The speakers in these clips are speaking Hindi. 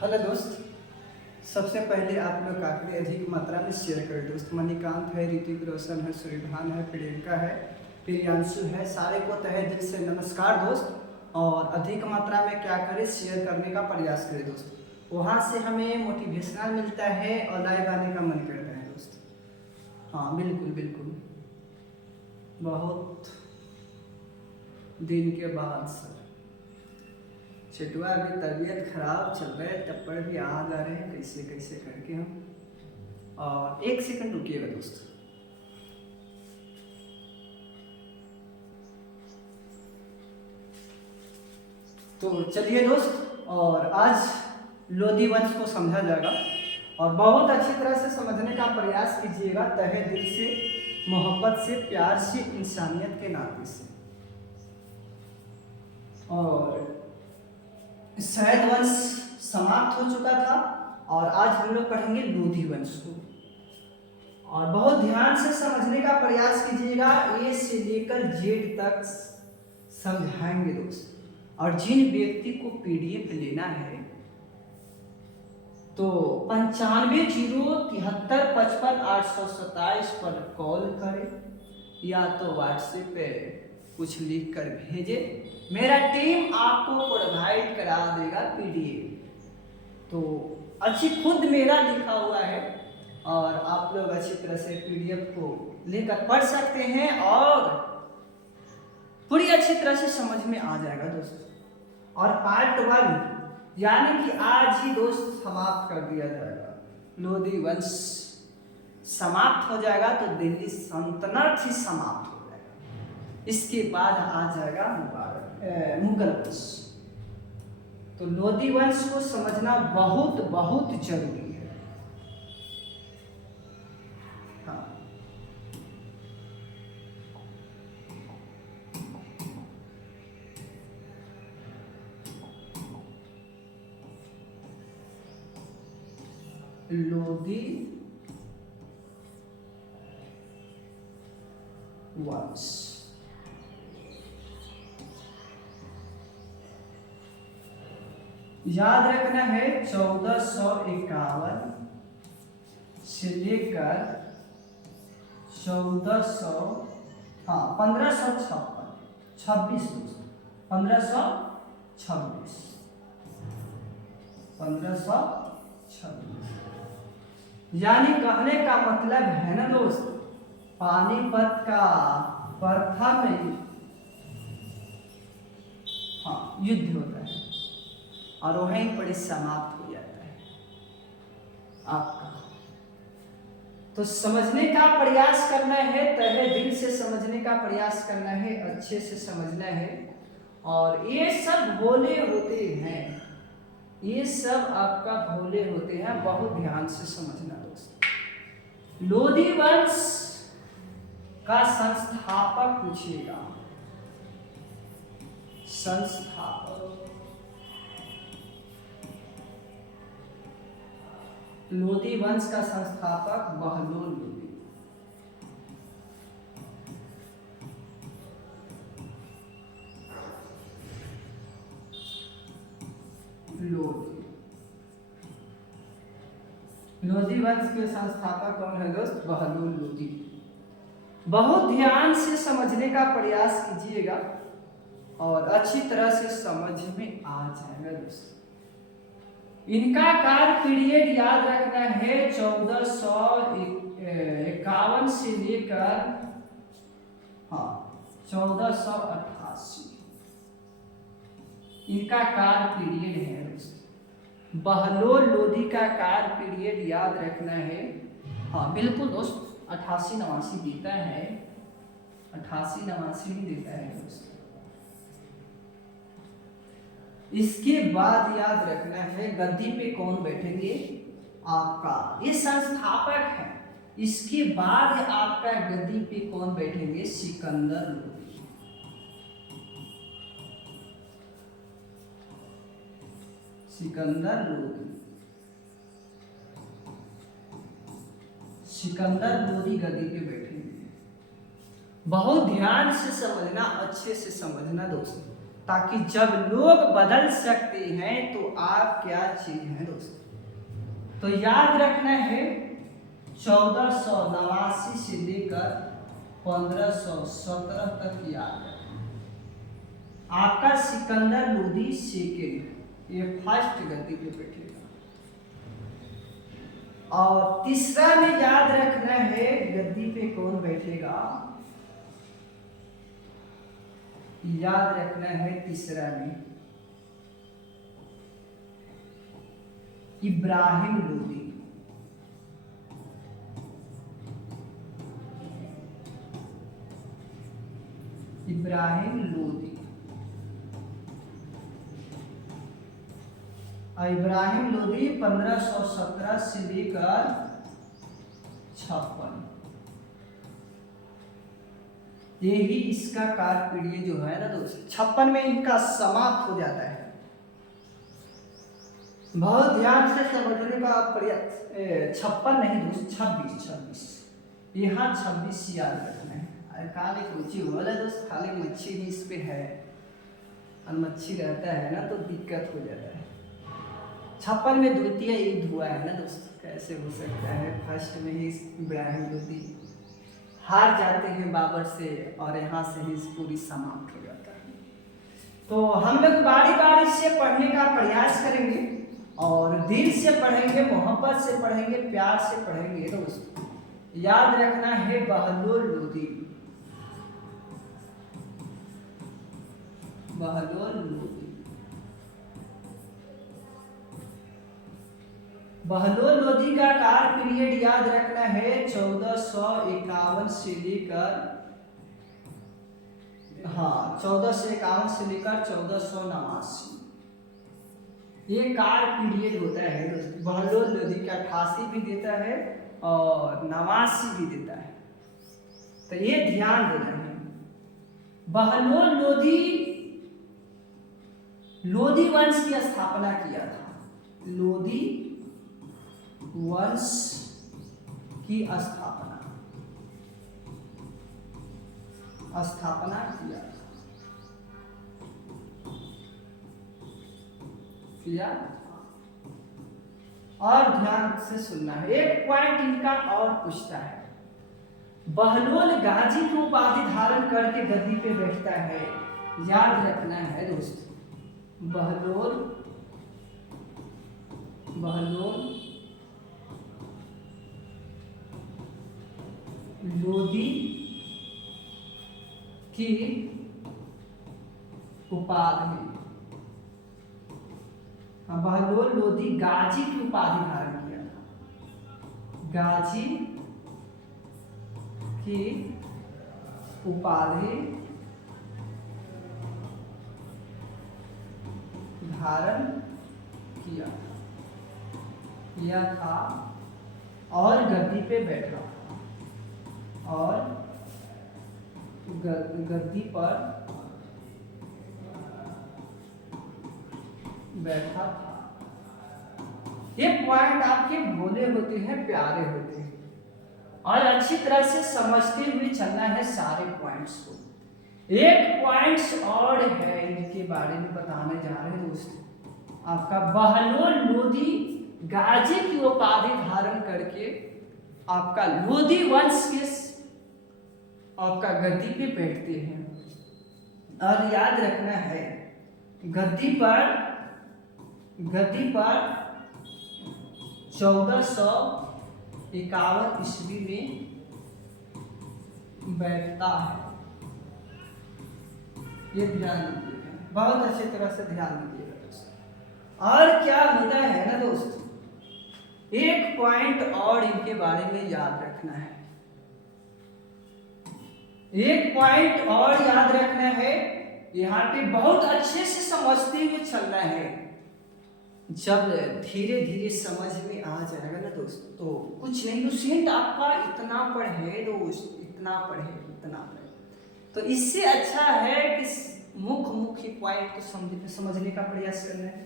हेलो दोस्त। सबसे पहले आप लोग काफ़ी अधिक मात्रा में शेयर करें दोस्त। मणिकांत है, ऋतिक रोशन है, सूर्यभान है, प्रियंका है, प्रियांशु है, सारे को तहे दिल से नमस्कार दोस्त। और अधिक मात्रा में क्या करें, शेयर करने का प्रयास करें दोस्त। वहाँ से हमें मोटिवेशनल मिलता है और लाइव आने का मन करता है दोस्त। हाँ बिल्कुल बिल्कुल, बहुत दिन के बाद सर। छिटुआ अभी तबीयत खराब चल रहा है, तब पर भी आ जा रहे हैं कैसे कैसे करके हम। और एक सेकंड रुकिएगा दोस्त। तो चलिए दोस्त, और आज लोधी वंश को समझा जाएगा और बहुत अच्छी तरह से समझने का प्रयास कीजिएगा, तहे दिल से, मोहब्बत से, प्यार से, इंसानियत के नाते से। और शैद वंश समाप्त हो चुका था और आज हम लोग पढ़ेंगे लोधी वंश को। और बहुत ध्यान से समझने का प्रयास कीजिएगा, ए से लेकर जेड तक समझाएंगे दोस्त। और जिन व्यक्ति को पीडीएफ लेना है तो 9503755827 पर कॉल करें या तो व्हाट्सएप पे कुछ लिख कर भेजे। मेरा टीम आपको प्रोवाइड करा देगा पीडीएफ। तो अच्छी खुद मेरा लिखा हुआ है और आप लोग अच्छी तरह से पीडीएफ को लेकर पढ़ सकते हैं और पूरी अच्छी तरह से समझ में आ जाएगा दोस्तों। और पार्ट 1 यानी कि आज ही दोस्त समाप्त कर दिया जाएगा। लोधी वंश समाप्त हो जाएगा तो दिल्ली सल्तनत ही समाप्त हो जाएगा। इसके बाद आ जाएगा मुगल वंश। तो लोधी वंश को समझना बहुत बहुत जरूरी है। हाँ, लोधी वंश याद रखना है 1451 से लेकर 1556 26 1526 यानी कहने का मतलब है ना दोस्त, पानीपत का प्रथम युद्ध होता है और वहीं पर समाप्त हो जाता है आपका। तो समझने का प्रयास करना है, तहे दिल से समझने का प्रयास करना है, अच्छे से समझना है। और ये सब भोले होते हैं, ये सब आपका भोले होते हैं, बहुत ध्यान से समझना दोस्त। लोधी वंश का संस्थापक पूछिएगा, संस्थापक लोधी वंश का संस्थापक बहलोल लोधी। लोधी वंश के संस्थापक कौन है दोस्त? बहलोल लोधी। बहुत ध्यान से समझने का प्रयास कीजिएगा और अच्छी तरह से समझ में आ जाएगा दोस्त। इनका काल पीरियड याद रखना है 1451 से लेकर 1488। इनका काल पीरियड है दोस्त। बहलोल लोधी का काल पीरियड याद रखना है, हाँ बिल्कुल दोस्त, 88-89 देता है, 88-89 ही देता है दोस्त। इसके बाद याद रखना है गद्दी पे कौन बैठेंगे, आपका ये संस्थापक है। इसके बाद आपका गद्दी पे कौन बैठेंगे, सिकंदर लोधी। सिकंदर लोधी, सिकंदर लोधी गद्दी पे बैठेंगे। बहुत ध्यान से समझना, अच्छे से समझना दोस्तों। ताकि जब लोग बदल सकते हैं तो आप क्या चीज हैं दोस्तों। तो याद रखना है 1489 से लेकर 1517 तक याद रखना। आपका सिकंदर लोदी सेकेंड ये फर्स्ट गद्दी पे बैठेगा। और तीसरा में याद रखना है गद्दी पे कौन बैठेगा, याद रखना है तीसरा में इब्राहिम लोदी। इब्राहिम लोदी। इब्राहिम लोदी 1517 से लेकर 56, यही इसका काल पीरियड जो है ना दोस्तों। 56 में इनका समाप्त हो जाता है। बहुत ध्यान से समझने का प्रयास। 56 नहीं दोस्त, 26 यहाँ 26 याद रखना है। काले रुचि हो रहा है दोस्त, खाली मच्छी भी इस पे है और मच्छी रहता है ना तो दिक्कत हो जाता है। 56 में द्वितीय युद्ध हुआ है ना दोस्त, कैसे हो सकता है। फर्स्ट में ही इब्राहिम लोदी हार जाते हैं बाबर से और यहाँ से ही पूरी समाप्त हो जाता है। तो हम लोग बारी बारी से पढ़ने का प्रयास करेंगे और दिल से पढ़ेंगे, मोहब्बत से पढ़ेंगे, प्यार से पढ़ेंगे दोस्त। याद रखना है बहलोल लोदी। बहलोल लोदी। बहलोल लोदी का काल पीरियड याद रखना है 1451 से लेकर 1451 से लेकर 1489। ये काल पीरियड होता है दोस्तों। बहलोल लोदी का 88 भी देता है और 89 भी देता है, तो ये ध्यान देना है। बहलोल लोदी वंश की स्थापना किया था। लोदी वंश की स्थापना किया। और ध्यान से सुनना है, एक पॉइंट इनका और पूछता है। बहलोल गाजी की उपाधि धारण करके गद्दी पे बैठता है। याद रखना है दोस्त, बहलोल लोदी की उपाधि, बहलोल लोदी गाजी की उपाधि धारण किया था। गाजी की उपाधि धारण किया था और गद्दी पे बैठा और गद्दी पर बैठा था। ये पॉइंट आपके भोले होते हैं, प्यारे होते हैं और अच्छी तरह से समझते हुए चलना है सारे पॉइंट्स को। एक पॉइंट्स और है इनके बारे में बताने जा रहे हैं दोस्तों। आपका बहलोल लोदी गाजी की उपाधि धारण करके आपका लोदी वंश के आपका गद्दी पे बैठते हैं। और याद रखना है गद्दी पर 1451 ईस्वी में बैठता है। ये ध्यान दीजिएगा, बहुत अच्छी तरह से ध्यान दीजिएगा दोस्तों। और क्या होता है ना दोस्त, एक पॉइंट और इनके बारे में याद रखना है। एक पॉइंट और याद रखना है, यहाँ पे बहुत अच्छे से समझते हुए चलना है। जब धीरे धीरे समझ में आ जाएगा ना दोस्त, तो कुछ नहीं तो आपका इतना पढ़े दोस्त, इतना पढ़े। तो इससे अच्छा है कि मुख्य पॉइंट को समझने का प्रयास करना है।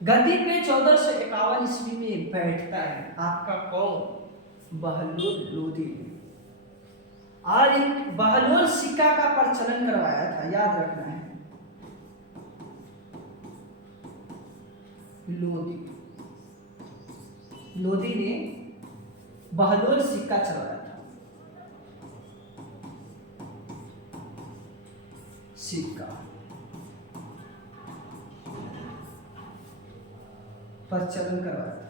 गद्दी पे 1451 ईस्वी में बैठता है आपका कौन, बहलोल लोदी। और बहलोल सिक्का का प्रचलन करवाया था, याद रखना है। लोदी। लोदी ने बहलोल सिक्का चलाया था। सिक्का प्रचलन करवाया था।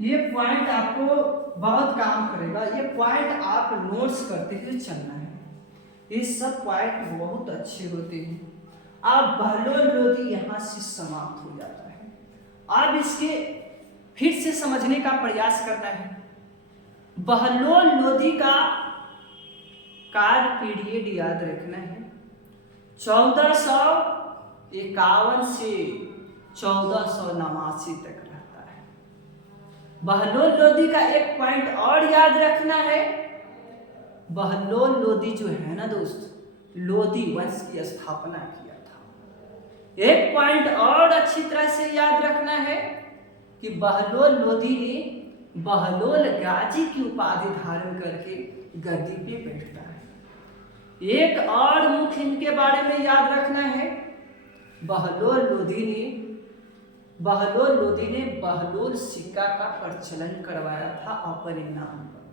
ये पॉइंट आपको बहुत काम करेगा। ये पॉइंट आप नोट्स करते हुए चलना है। ये सब पॉइंट बहुत अच्छे होते हैं। आप बहलोल लोदी यहाँ से समाप्त हो जाता है। आप इसके फिर से समझने का प्रयास करना है। बहलोल लोदी का काल पीरियड याद रखना है 1451 से 1489 तक रहता है। बहलोल लोदी का एक पॉइंट और याद रखना है। बहलोल लोदी जो है ना दोस्त, लोदी वंश की स्थापना किया था। एक पॉइंट और अच्छी तरह से याद रखना है कि बहलोल लोदी ने बहलोल गाजी की उपाधि धारण करके गद्दी पे बैठता है। एक और मुख्य इनके बारे में याद रखना है। बहलोल लोदी ने बहलोल सिक्का का प्रचलन करवाया था अपने नाम पर।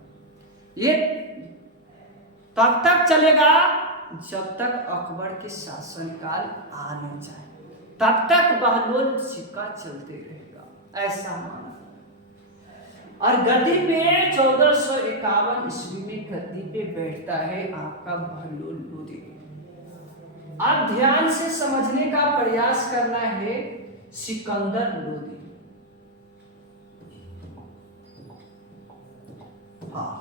ये तब तक चलेगा जब तक अकबर के शासनकाल आ न जाए, तब तक बहलोल सिक्का चलते रहेगा, ऐसा माना। और गद्दी पे 1451 ईस्वी में गद्दी पे बैठता है आपका बहलोल लोदी। आप ध्यान से समझने का प्रयास करना है। सिकंदर लोदी, हाँ,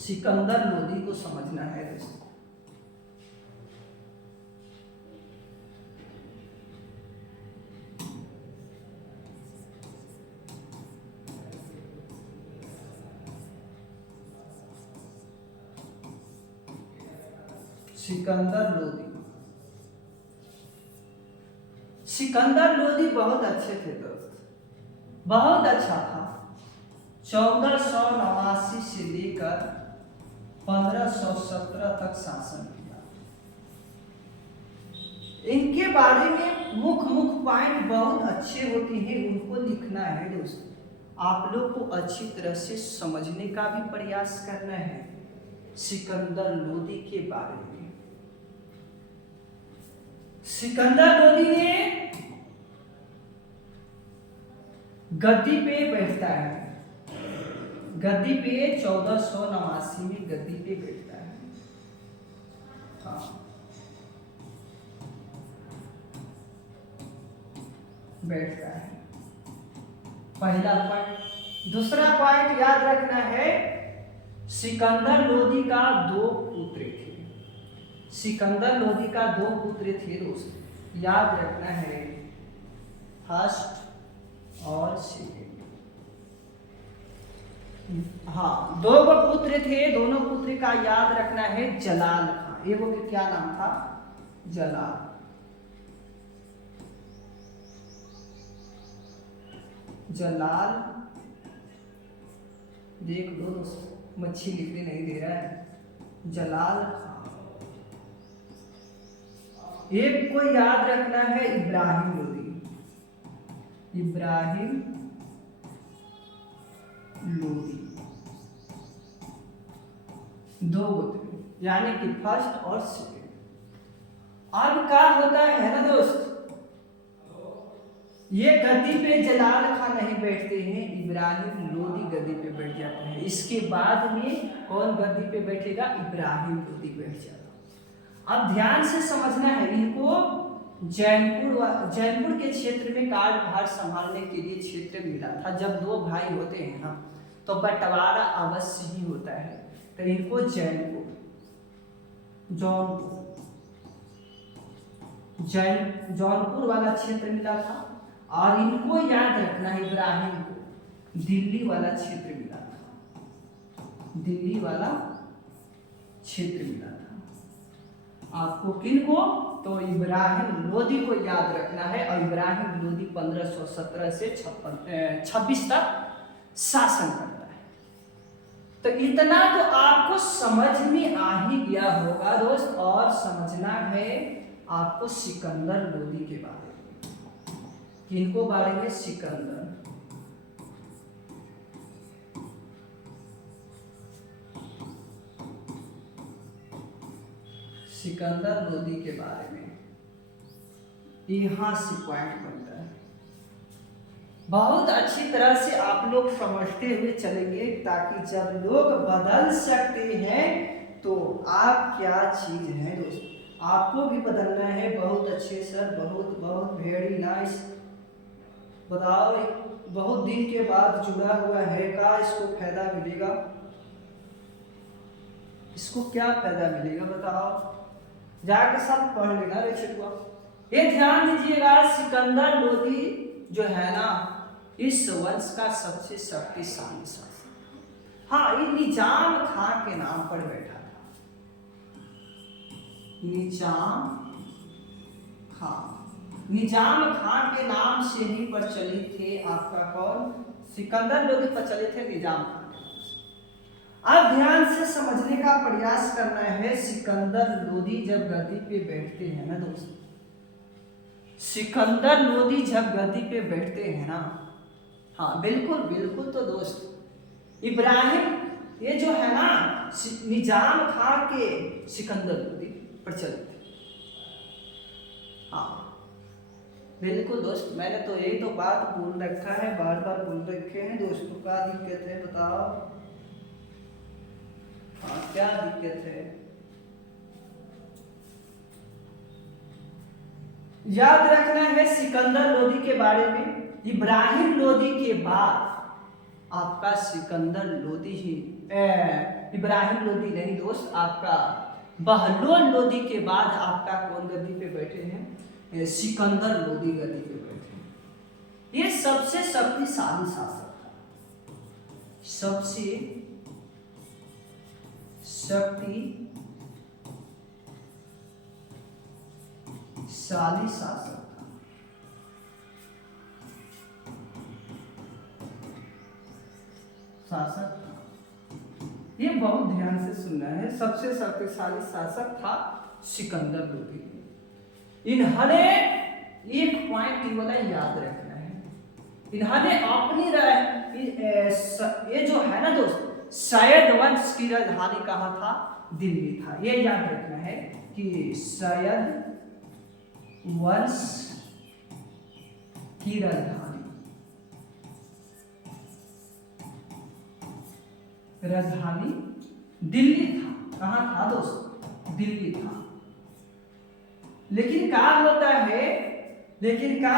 सिकंदर लोदी को समझना है दोस्तों। सिकंदर लोदी, सिकंदर लोदी बहुत अच्छे थे दोस्त, बहुत अच्छा था। 1489 से लेकर 1517 तक शासन किया। इनके बारे में मुख्य पॉइंट बहुत अच्छे होते हैं, उनको लिखना है दोस्तों। आप लोग को अच्छी तरह से समझने का भी प्रयास करना है सिकंदर लोदी के बारे में। सिकंदर लोदी ने गद्दी पे बैठता है। गद्दी पे 1489 में गद्दी पे बैठता है। हाँ, बैठता है। पहला पॉइंट। दूसरा पॉइंट याद रखना है, सिकंदर लोदी का 2 पुत्र थे। सिकंदर लोदी का 2 पुत्र थे दोस्त, याद रखना है, फर्स्ट और सेकेंड। हाँ, 2 पुत्र थे। दोनों पुत्र का याद रखना है जलाल खान। एक के क्या नाम था? जलाल। जलाल, देख लो दोस्तों, मच्छी लिखने नहीं दे रहा है। जलाल खान। एक को याद रखना है इब्राहिम लोदी। इब्राहिम लोदी, 2 पुत्र, यानी कि फर्स्ट और सेकेंड। अब क्या होता है ना दोस्त, ये गद्दी पे जलाल खान नहीं बैठते हैं, इब्राहिम लोदी गद्दी पे बैठ जाते हैं। इसके बाद में कौन गद्दी पे बैठेगा? इब्राहिम लोदी बैठ जाता। अब ध्यान से समझना है, इनको जैनपुर के क्षेत्र में कार्यभार संभालने के लिए क्षेत्र मिला था। जब 2 भाई होते हैं ना, तो बंटवारा अवश्य ही होता है। तो इनको जौनपुर वाला क्षेत्र मिला था। और इनको याद रखना है, इब्राहिम को दिल्ली वाला क्षेत्र मिला था। दिल्ली वाला क्षेत्र मिला था आपको। किनको? तो इब्राहिम लोदी को याद रखना है। और इब्राहिम लोदी 1517 से 26 तक शासन करता है। तो इतना तो आपको समझ में आ ही गया होगा दोस्त। और समझना है आपको सिकंदर लोदी के बारे में। किनको बारे में? सिकंदर। सिकंदर लोदी के बारे में यहां से पॉइंट बनता है। बहुत अच्छी तरह से आप लोग समझते हुए चलेंगे, ताकि जब लोग बदल सकते हैं तो आप क्या चीज है दोस्त, आपको भी बदलना है। बहुत अच्छे सर, बहुत बहुत वेरी नाइस। बताओ, बहुत दिन के बाद जुड़ा हुआ है का, इसको फायदा मिलेगा? इसको क्या फायदा मिलेगा बताओ? जाके सब पढ़ लेना रे छिटुआ। ये ध्यान दीजिएगा, सिकंदर लोदी जो है ना, इस वंश का सबसे शक्तिशाली शासक। हाँ, ये निजाम खां के नाम पर बैठा था। निजाम खां के नाम से ही प्रचलित थे। आपका कौन? सिकंदर लोदी प्रचलित थे निजाम खां के नाम से। अब ध्यान से समझने का प्रयास करना है। सिकंदर लोदी जब गद्दी पे बैठते हैं ना दोस्त, सिकंदर लोदी जब गद्दी पे बैठते हैं ना, हाँ बिल्कुल बिल्कुल, तो दोस्त इब्राहिम ये जो है ना, निजाम खां के सिकंदर लोदी प्रचलित थे। हाँ बिल्कुल दोस्त, मैंने तो यही तो बात बोल रखा है, बार बार बोल रखे हैं दोस्तों। क्या दिक्कत है बताओ? हाँ क्या दिक्कत है? याद रखना है सिकंदर लोदी के बारे में। इब्राहिम लोदी के बाद आपका सिकंदर लोदी ही, इब्राहिम लोदी नहीं दोस्त, आपका बहलोल लोदी के बाद आपका कौन गद्दी पे बैठे हैं? सिकंदर लोदी गद्दी पे बैठे हैं। ये सबसे शक्तिशाली शासक था, सबसे शक्तिशाली शासक था। ये बहुत ध्यान से सुनना है। सबसे शक्तिशाली शासक था सिकंदर लोदी। इन्होंने एक पॉइंट केवल याद रखना है, इन्होंने अपनी ये जो है ना दोस्त, सैयद वंश की राजधानी कहाँ था? दिल्ली था। ये याद रखना है कि सैयद वंश की राजधानी दिल्ली था। कहाँ था दोस्त? दिल्ली था। लेकिन क्या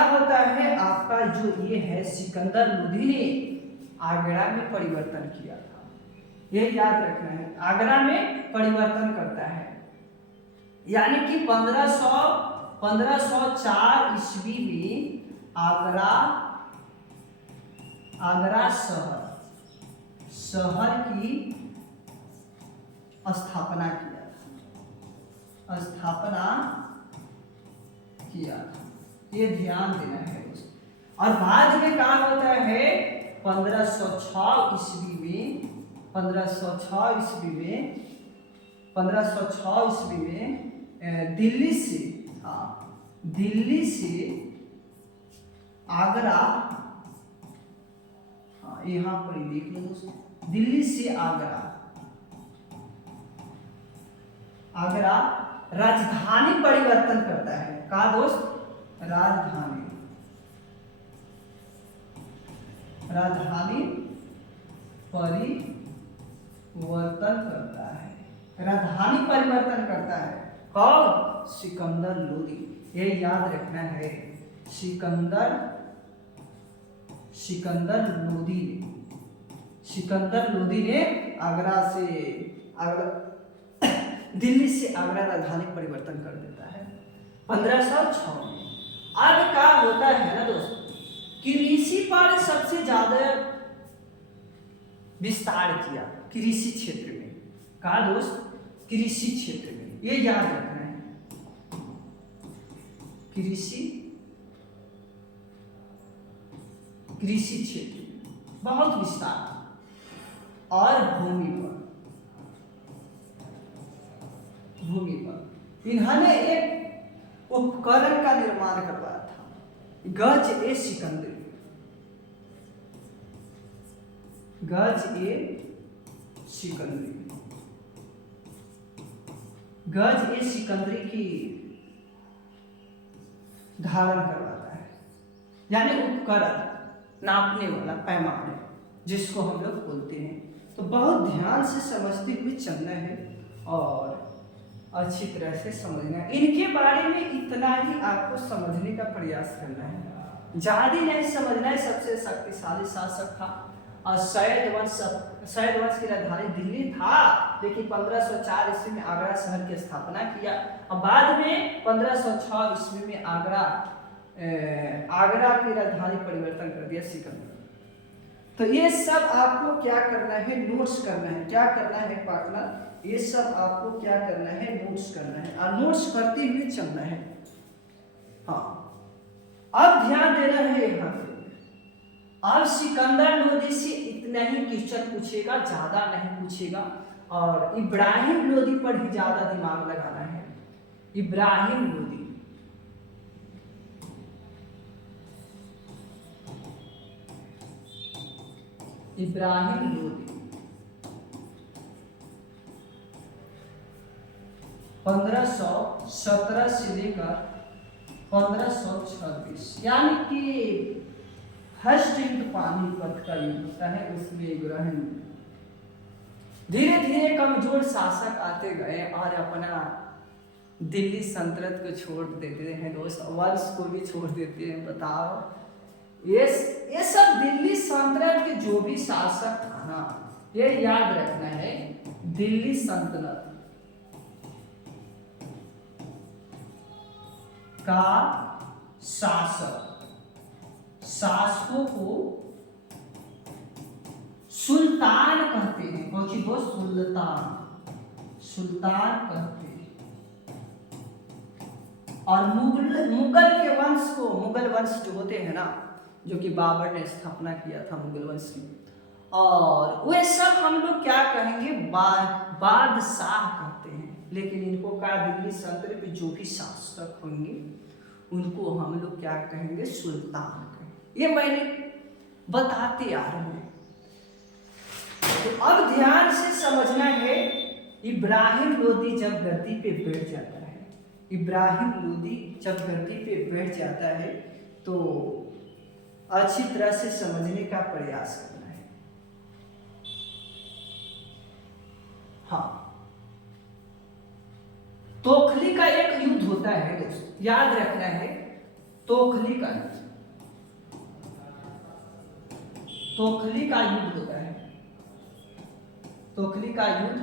होता है आपका जो ये है, सिकंदर लोदी ने आगरा में परिवर्तन किया था। ये याद रखना है, आगरा में परिवर्तन करता है। यानी कि 1504 ईस्वी में आगरा शहर की स्थापना किया था। ये ध्यान देना है दोस्तों। और बाद में क्या होता है, 1506 ईस्वी में दिल्ली से आगरा, हाँ यहाँ पर ही देख लो दोस्तों, दिल्ली से आगरा राजधानी परिवर्तन करता है। का दोस्त? राजधानी परिवर्तन करता है। कौन? सिकंदर लोदी। ये याद रखना है, सिकंदर लोदी ने दिल्ली से आगरा राजधानी परिवर्तन कर देता है 1506 में। अब क्या होता है ना दोस्तों, कृषि पर सबसे ज्यादा विस्तार किया कृषि क्षेत्र में। कहा दोस्त? कृषि क्षेत्र में। ये याद रखना है, कृषि क्षेत्र में बहुत विस्तार। और भूमि पर इन्होंने एक उपकरण का निर्माण करवाया था, गज ए सिकंदरी। गज ए सिकंदरी की धारण करवाता है, यानी उपकरण नापने वाला पैमाने, जिसको हम लोग बोलते हैं। तो बहुत ध्यान से समझते हुए चलना है और अच्छी तरह से समझना है। इनके बारे में इतना ही आपको समझने का प्रयास करना है, ज़्यादा नहीं समझना है। सबसे शक्तिशाली शासक था और सैयद वंश की राजधानी दिल्ली था, लेकिन 1504 ईस्वी में आगरा शहर की स्थापना किया और बाद में 1506 ईस्वी में आगरा की राजधानी परिवर्तन कर दिया सिकंदर। तो ये सब आपको क्या करना है, नोट्स करना है। क्या करना है पार्टनर, ये सब आपको क्या करना है, नोट्स करना है और नोट्स करते हुए चलना है। हाँ, अब ध्यान देना है यहाँ पे। अब सिकंदर लोदी से इतना ही क्वेश्चन पूछेगा, ज्यादा नहीं पूछेगा, और इब्राहिम लोदी पर ही ज्यादा दिमाग लगाना है। इब्राहिम लोदी, 1517 से लेकर 1526, यानी कि फर्स्ट युद्ध पानीपत का युद्ध होता है, उसमें इब्राहिम धीरे धीरे कमजोर शासक आते गए और अपना दिल्ली सल्तनत को छोड़ देते हैं दोस्त, वंश को भी छोड़ देते हैं। बताओ, ये सब दिल्ली सल्तनत के जो भी शासक था ना, ये याद रखना है, दिल्ली सल्तनत का शासकों को सुल्तान कहते हैं। क्योंकि वो सुल्तान कहते हैं। और मुगल के वंश को, मुगल वंश जो होते हैं ना, जो कि बाबर ने स्थापना किया था मुगल वंश की, और वे सब हम लोग क्या कहेंगे, बादशाह कहते हैं। लेकिन इनको क्या, दिल्ली सल्तनत के जो भी शासक होंगे उनको हम लोग क्या कहेंगे, सुल्तान कहेंगे। ये मैंने बताते आ रहे हैं। तो अब ध्यान से समझना है, इब्राहिम लोदी जब गद्दी पे बैठ जाता है, इब्राहिम लोदी जब गद्दी पे बैठ जाता है तो अच्छी तरह से समझने का प्रयास करना है। हाँ, तोखली का एक युद्ध होता है दोस्त, याद रखना है, तोखली का युद्ध, तोखली का युद्ध होता है। तोखली का युद्ध,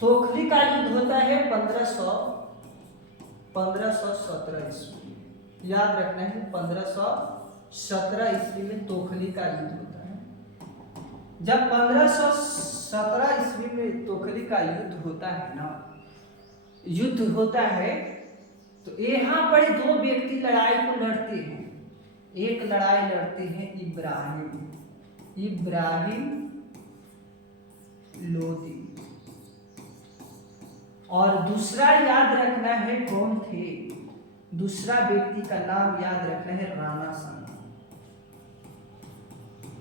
तोखली का युद्ध होता है 1517 ईस्वी। याद रखना है, 1517 ईस्वी में तोखली का युद्ध होता है। जब 1517 ईस्वी में तोखली का युद्ध होता है ना, युद्ध होता है, तो यहाँ पर दो व्यक्ति लड़ाई को लड़ते हैं। एक लड़ाई लड़ते हैं इब्राहिम लोदी, और दूसरा याद रखना है कौन थे, दूसरा व्यक्ति का नाम याद रखना है राणा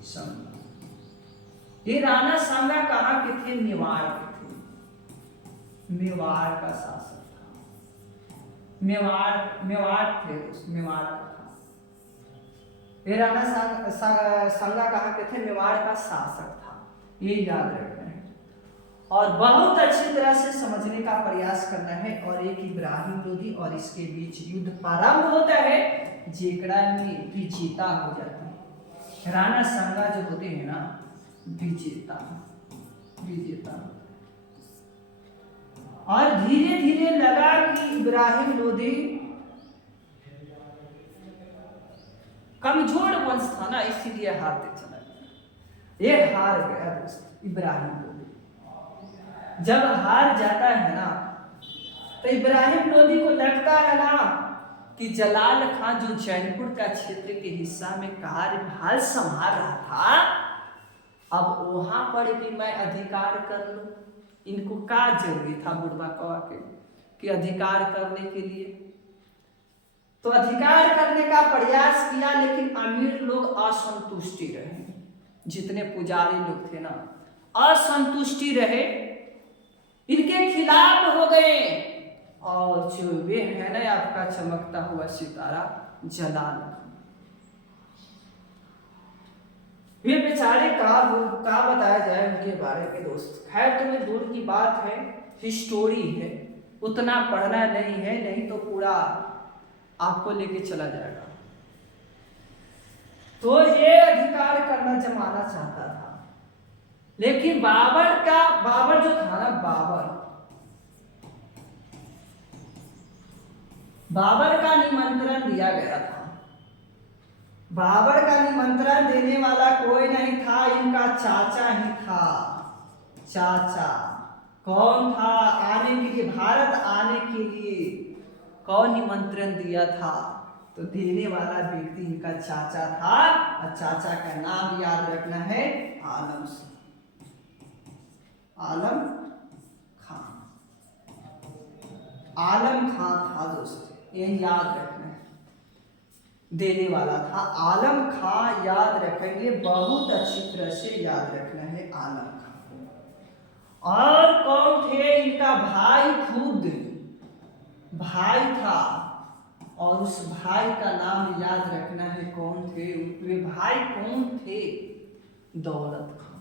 सांगा। ये राणा सांगा कहाँ के थे, मेवाड़ के थे। मेवाड़ का शासक था, मेवाड़ थे, उस मेवाड़ का था। ये राणा सांगा कहाँ के थे, मेवाड़ का शासक था। ये याद रखना है और बहुत अच्छी तरह से समझने का प्रयास करना है। और एक इब्राहिम लोदी और इसके बीच युद्ध प्रारंभ होता है, जेकड़ा में विजेता हो जाता है। राणा सांगा जो होते हैं ना, विजेता, और धीरे धीरे लगा कि इब्राहिम लोदी कमजोर वंश था ना, इसीलिए हारते चला गया। ये हार गया दोस्त इब्राहिम लोदी। जब हार जाता है ना, तो इब्राहिम लोदी को लगता है ना कि जलाल खां जो जैनपुर का क्षेत्र के हिस्सा में कार्यभार संभाल रहा था, अब वहां पर भी मैं अधिकार कर लूं। इनको क्या जरूरी था बुढ़वा कौआ के कि अधिकार करने के लिए? तो अधिकार करने का प्रयास किया, लेकिन अमीर लोग असंतुष्टि रहे। जितने पुजारी लोग थे ना, असंतुष्टि रहे, इनके खिलाफ हो गए। और जो वे है ना आपका चमकता हुआ सितारा जलाल, वे बेचारे का बताया जाए उनके बारे में दोस्त। खैर तुम्हें दूर की बात है, हिस्टोरी है, उतना पढ़ना नहीं है, नहीं तो पूरा आपको लेके चला जाएगा। तो ये अधिकार करना जमाना चाहता था, लेकिन बाबर जो था ना, बाबर का निमंत्रण दिया गया था। बाबर का निमंत्रण देने वाला कोई नहीं था, इनका चाचा ही था। चाचा कौन था? आने के लिए, भारत आने के लिए कौन निमंत्रण दिया था? तो देने वाला व्यक्ति इनका चाचा था, और चाचा का नाम याद रखना है, आलम सिंह, आलम खां। आलम खां था दोस्त, ये याद रखना है। देने वाला था आलम खां, याद रखेंगे, बहुत अच्छी तरह से याद रखना है आलम खां। और कौन थे? इनका भाई, खुद भाई था, और उस भाई का नाम याद रखना है, कौन थे वे भाई? कौन थे? दौलत खां।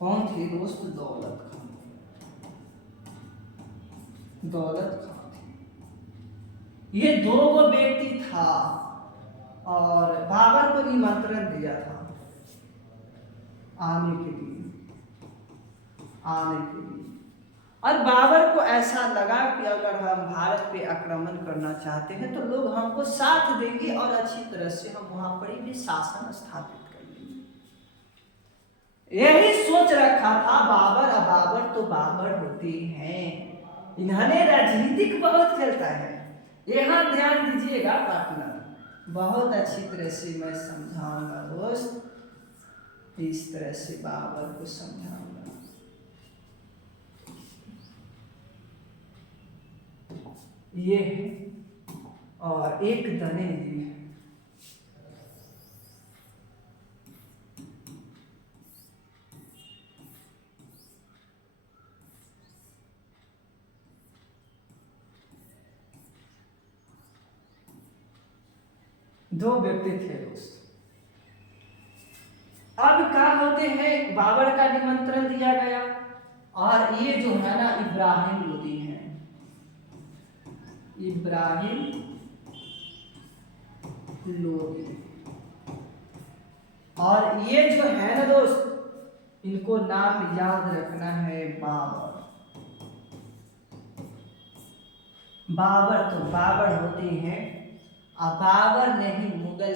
कौन थे दोस्त? दौलत खां। दौलत खां थे। ये दो व्यक्ति था, और बाबर को निमंत्रण दिया था आने के लिए। और बाबर को ऐसा लगा कि अगर हम भारत पे आक्रमण करना चाहते हैं तो लोग हमको साथ देंगे, और अच्छी तरह से हम वहां पर भी शासन स्थापित कर लेंगे। यही सोच रखा था बाबर। अब बाबर तो बाबर होते हैं, इन्होंने राजनीतिक बहुत खेलता है। यहाँ ध्यान दीजिएगा पार्टनर, बहुत अच्छी तरह से मैं समझाऊंगा दोस्त, इस तरह से बाबर को समझाऊंगा। ये है, और एक दने ये है। दो व्यक्ति थे दोस्त। अब क्या होते हैं, बाबर का निमंत्रण दिया गया, और ये जो है ना इब्राहिम लोदी हैं, इब्राहिम लोदी। और ये जो है ना दोस्त, इनको नाम याद रखना है, बाबर। बाबर तो बाबर होते हैं, और बाबर ने ही मुगल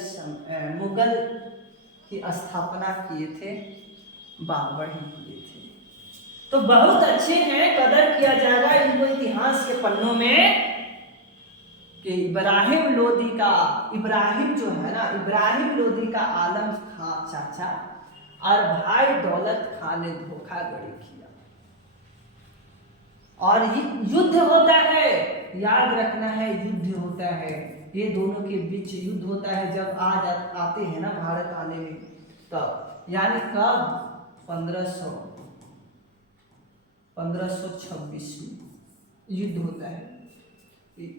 की स्थापना किए थे, बाबर ही किए थे। तो बहुत अच्छे हैं, कदर किया जाएगा इनको इतिहास के पन्नों में, कि इब्राहिम लोदी का, इब्राहिम जो है ना, इब्राहिम लोदी का आलम खां चाचा और भाई दौलत खां ने धोखाधड़ी किया, और युद्ध होता है, याद रखना है, युद्ध होता है, ये दोनों के बीच युद्ध होता है। जब आते हैं ना भारत आने में, तब यानी कब? 1526 में युद्ध होता है।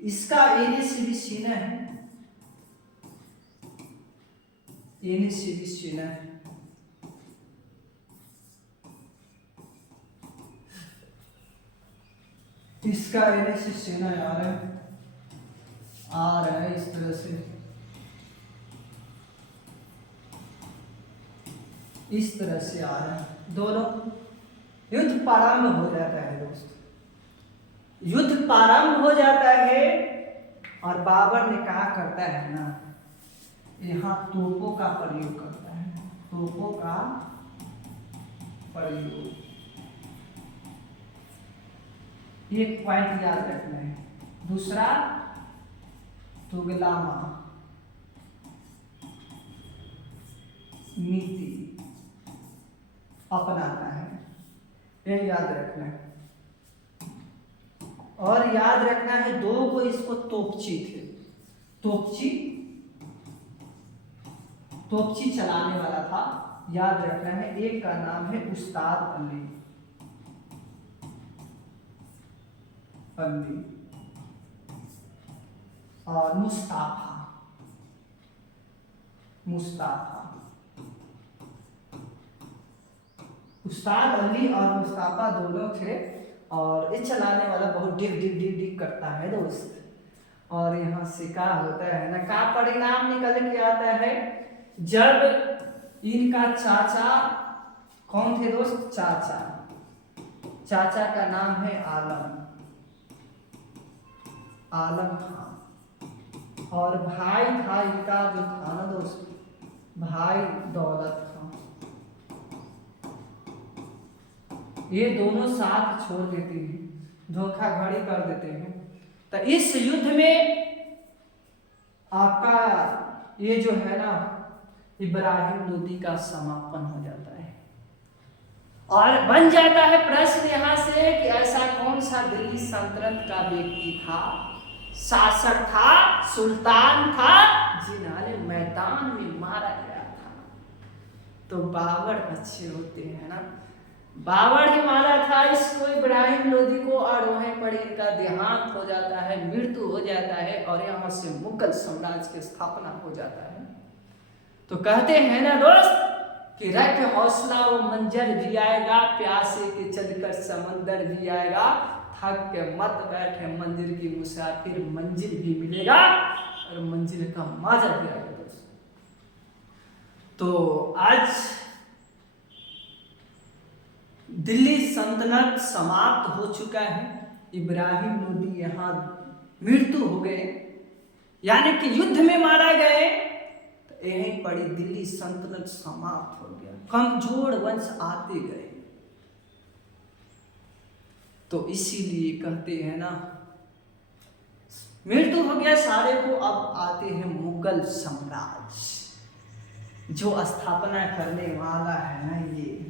इसका एने से भी सीना है, एने से भी सीना है। इसका एने से सीना आ रहा है इस तरह से, इस तरह से आ रहा है। दोनों युद्ध प्रारंभ हो जाता है दोस्त, युद्ध प्रारंभ हो जाता है, और बाबर ने कहा करता है ना, यहाँ तोपों का प्रयोग करता है, तोपों का प्रयोग। एक पॉइंट याद रखना है। दूसरा, तुगलामा नीति अपनाना है, ये याद रखना है। और याद रखना है दो को इसको तोपची थे, तोपची चलाने वाला था, याद रखना है। एक का नाम है उस्ताद अली और मुस्ताफा उस्ताद अली और मुस्ताफा दोनों थे। और ये चलाने वाला बहुत डिग डिग डिग डिग करता है दोस्त। और यहाँ से क्या होता है ना, का परिणाम निकल के आता है, जब इनका चाचा, कौन थे दोस्त, चाचा का नाम है आलम खान, और भाई था इनका जो था ना दोस्त, भाई दौलत खान। ये दोनों साथ छोड़ देते हैं, धोखाधड़ी कर देते हैं। तो इस युद्ध में आपका ये जो है ना इब्राहिम लोदी का समापन हो जाता है। और बन जाता है प्रश्न यहाँ से कि ऐसा कौन सा दिल्ली सल्तनत का व्यक्ति था, शासक था, सुल्तान था, जिन्होंने मैदान में मारा गया था। तो बाबर अच्छे होते हैं ना, बाबर ही मारा था इसको, इब्राहिम लोदी को, और वहीं पर इनका देहांत हो जाता है, मृत्यु हो जाता है, और यहाँ से मुगल साम्राज्य की स्थापना हो जाता है। तो कहते हैं ना दोस्त कि रख हौसला वो मंजर भी आएगा, प्यासे के चलकर समंदर भी आएगा, थक के मत बैठे मंजिल की मुसाफिर, मंजिल भी मिलेगा और मंजिल का मजा भी आएगा दोस्त। तो आज दिल्ली सल्तनत समाप्त हो चुका है, इब्राहिम लोदी यहाँ मृत्यु हो गए, यानी कि युद्ध में मारा गए। तो यहीं पड़ी दिल्ली सल्तनत समाप्त हो गया, कमजोर वंश आते गए। तो इसीलिए कहते हैं ना, मृत्यु हो गया सारे को, अब आते हैं मुगल साम्राज्य, जो स्थापना करने वाला है ना ये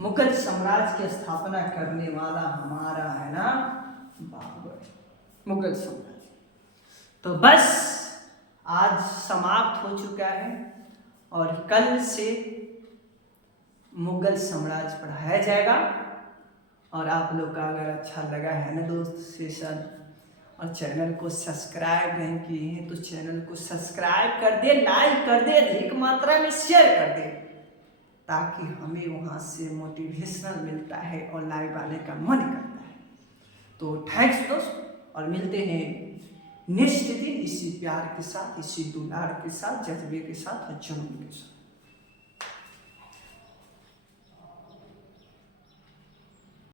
मुगल साम्राज्य की स्थापना करने वाला हमारा है ना बाबर, मुगल साम्राज्य। तो बस आज समाप्त हो चुका है, और कल से मुगल साम्राज्य पढ़ाया जाएगा। और आप लोग का अगर अच्छा लगा है ना दोस्त सेशन, और चैनल को सब्सक्राइब नहीं किए हैं तो चैनल को सब्सक्राइब कर दे, लाइक कर दे, अधिक मात्रा में शेयर कर दे, ताकि हमें वहाँ से मोटिवेशनल मिलता है और लाइव आने का मन करता है। तो थैंक्स दोस्त, और मिलते हैं नेक्स्ट दिन इसी प्यार के साथ, इसी दुलार के साथ, जज्बे के साथ और जुनून के साथ।